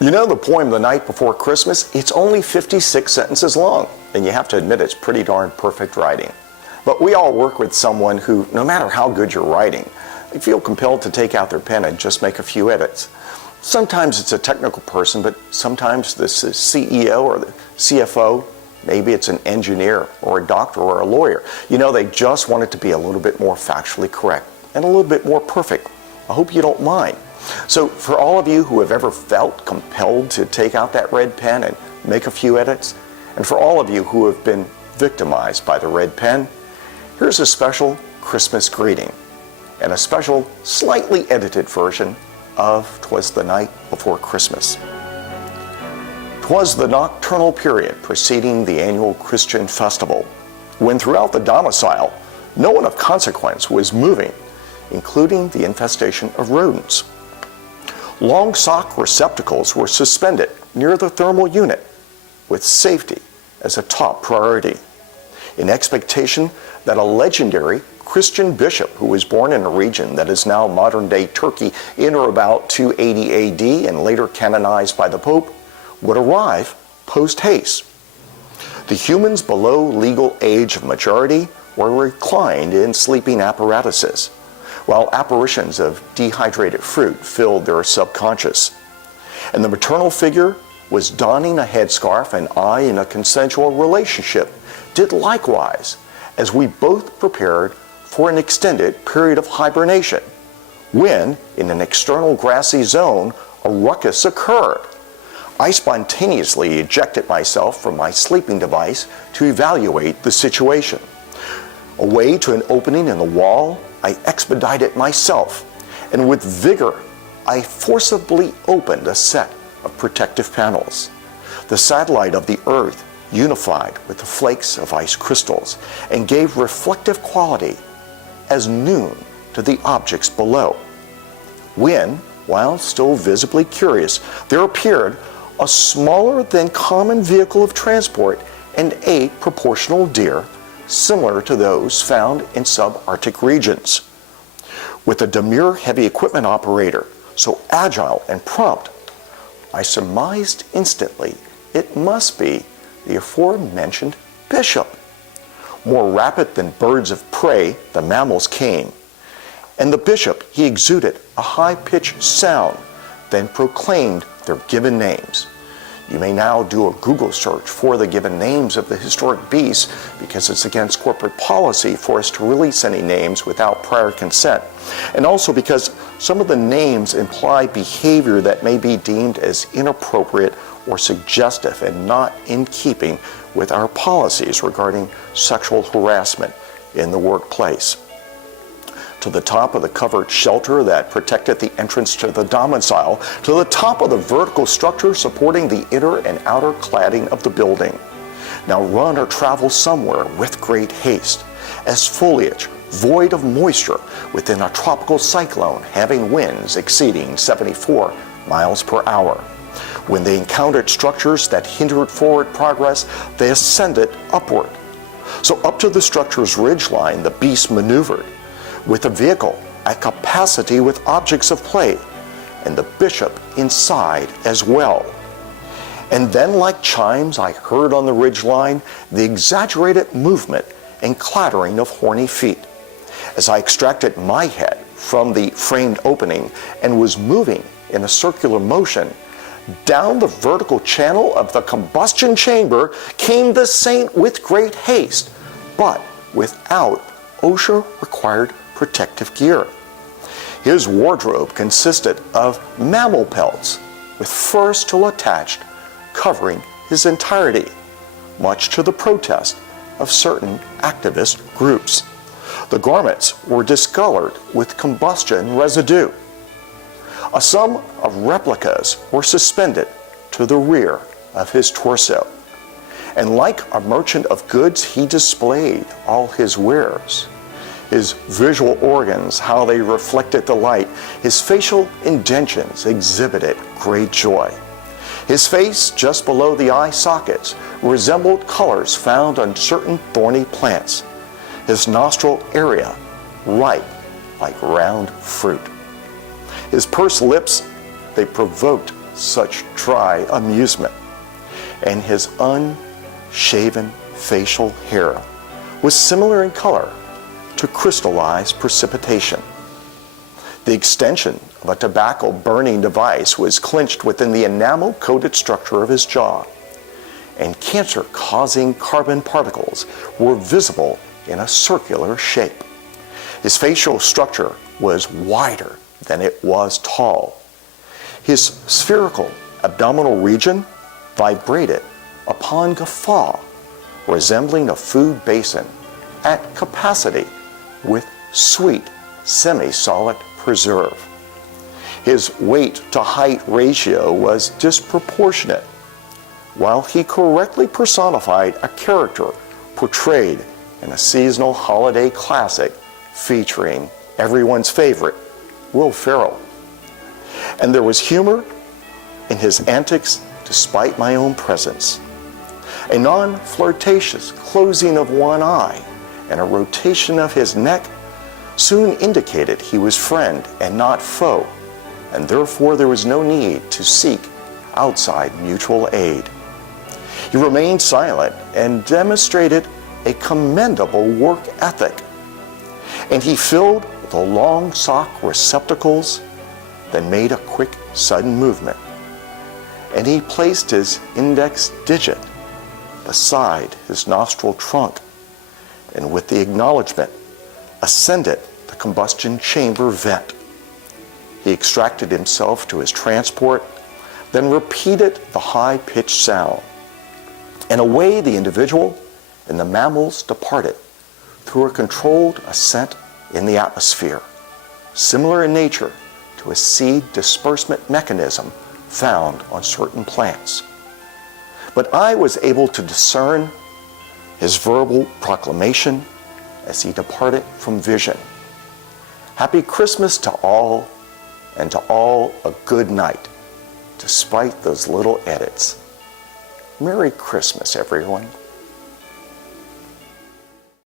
You know the poem The Night Before Christmas? It's only 56 sentences long, and you have to admit it's pretty darn perfect writing. But we all work with someone who, no matter how good you're writing, they feel compelled to take out their pen and just make a few edits. Sometimes it's a technical person, but sometimes this is CEO or the CFO. Maybe it's an engineer or a doctor or a lawyer. You know, they just want it to be a little bit more factually correct and a little bit more perfect. I hope you don't mind. So for all of you who have ever felt compelled to take out that red pen and make a few edits, and for all of you who have been victimized by the red pen, here's a special Christmas greeting and a special, slightly edited version of "'Twas the Night Before Christmas." 'Twas the nocturnal period preceding the annual Christian festival, when throughout the domicile, no one of consequence was moving, including the infestation of rodents. Long sock receptacles were suspended near the thermal unit, with safety as a top priority, in expectation that a legendary Christian bishop who was born in a region that is now modern-day Turkey in or about 280 AD and later canonized by the Pope would arrive post-haste. The humans below legal age of majority were reclined in sleeping apparatuses, while apparitions of dehydrated fruit filled their subconscious. And the maternal figure was donning a headscarf, and I, in a consensual relationship, did likewise, as we both prepared for an extended period of hibernation, when, in an external grassy zone, a ruckus occurred. I spontaneously ejected myself from my sleeping device to evaluate the situation. Away to an opening in the wall, I expedited myself, and with vigor, I forcibly opened a set of protective panels. The satellite of the Earth unified with the flakes of ice crystals and gave reflective quality as noon to the objects below. When, while still visibly curious, there appeared a smaller than common vehicle of transport and 8 proportional deer, similar to those found in subarctic regions. With a demure heavy equipment operator so agile and prompt, I surmised instantly it must be the aforementioned bishop. More rapid than birds of prey, the mammals came, and the bishop, he exuded a high-pitched sound, then proclaimed their given names. You may now do a Google search for the given names of the historic beasts, because it's against corporate policy for us to release any names without prior consent. And also because some of the names imply behavior that may be deemed as inappropriate or suggestive and not in keeping with our policies regarding sexual harassment in the workplace. To the top of the covered shelter that protected the entrance to the domicile, to the top of the vertical structure supporting the inner and outer cladding of the building. Now run or travel somewhere with great haste, as foliage void of moisture within a tropical cyclone having winds exceeding 74 miles per hour. When they encountered structures that hindered forward progress, they ascended upward. So up to the structure's ridgeline, the beast maneuvered, with the vehicle at capacity with objects of play, and the bishop inside as well. And then, like chimes, I heard on the ridgeline the exaggerated movement and clattering of horny feet. As I extracted my head from the framed opening and was moving in a circular motion, down the vertical channel of the combustion chamber came the saint with great haste, but without OSHA-required protective gear. His wardrobe consisted of mammal pelts with fur still attached, covering his entirety, much to the protest of certain activist groups. The garments were discolored with combustion residue. A sum of replicas were suspended to the rear of his torso, and like a merchant of goods, he displayed all his wares. His visual organs, how they reflected the light, his facial indentions exhibited great joy. His face, just below the eye sockets, resembled colors found on certain thorny plants. His nostril area, ripe like round fruit. His pursed lips, they provoked such dry amusement, and his unshaven facial hair was similar in color to crystallized precipitation. The extension of a tobacco burning device was clenched within the enamel-coated structure of his jaw, and cancer-causing carbon particles were visible in a circular shape. His facial structure was wider than it was tall. His spherical abdominal region vibrated upon guffaw, resembling a food basin at capacity with sweet, semi-solid preserve. His weight-to-height ratio was disproportionate, while he correctly personified a character portrayed in a seasonal holiday classic featuring everyone's favorite, Will Ferrell. And there was humor in his antics despite my own presence. A non-flirtatious closing of one eye and a rotation of his neck soon indicated he was friend and not foe, and therefore there was no need to seek outside mutual aid. He remained silent and demonstrated a commendable work ethic, and he filled the long sock receptacles, then made a quick, sudden movement, and he placed his index digit beside his nostril trunk, and with the acknowledgement, ascended the combustion chamber vent. He extracted himself to his transport, then repeated the high-pitched sound, and away the individual and the mammals departed through a controlled ascent in the atmosphere, similar in nature to a seed disbursement mechanism found on certain plants. But I was able to discern his verbal proclamation as he departed from vision. Happy Christmas to all, and to all a good night, despite those little edits. Merry Christmas, everyone.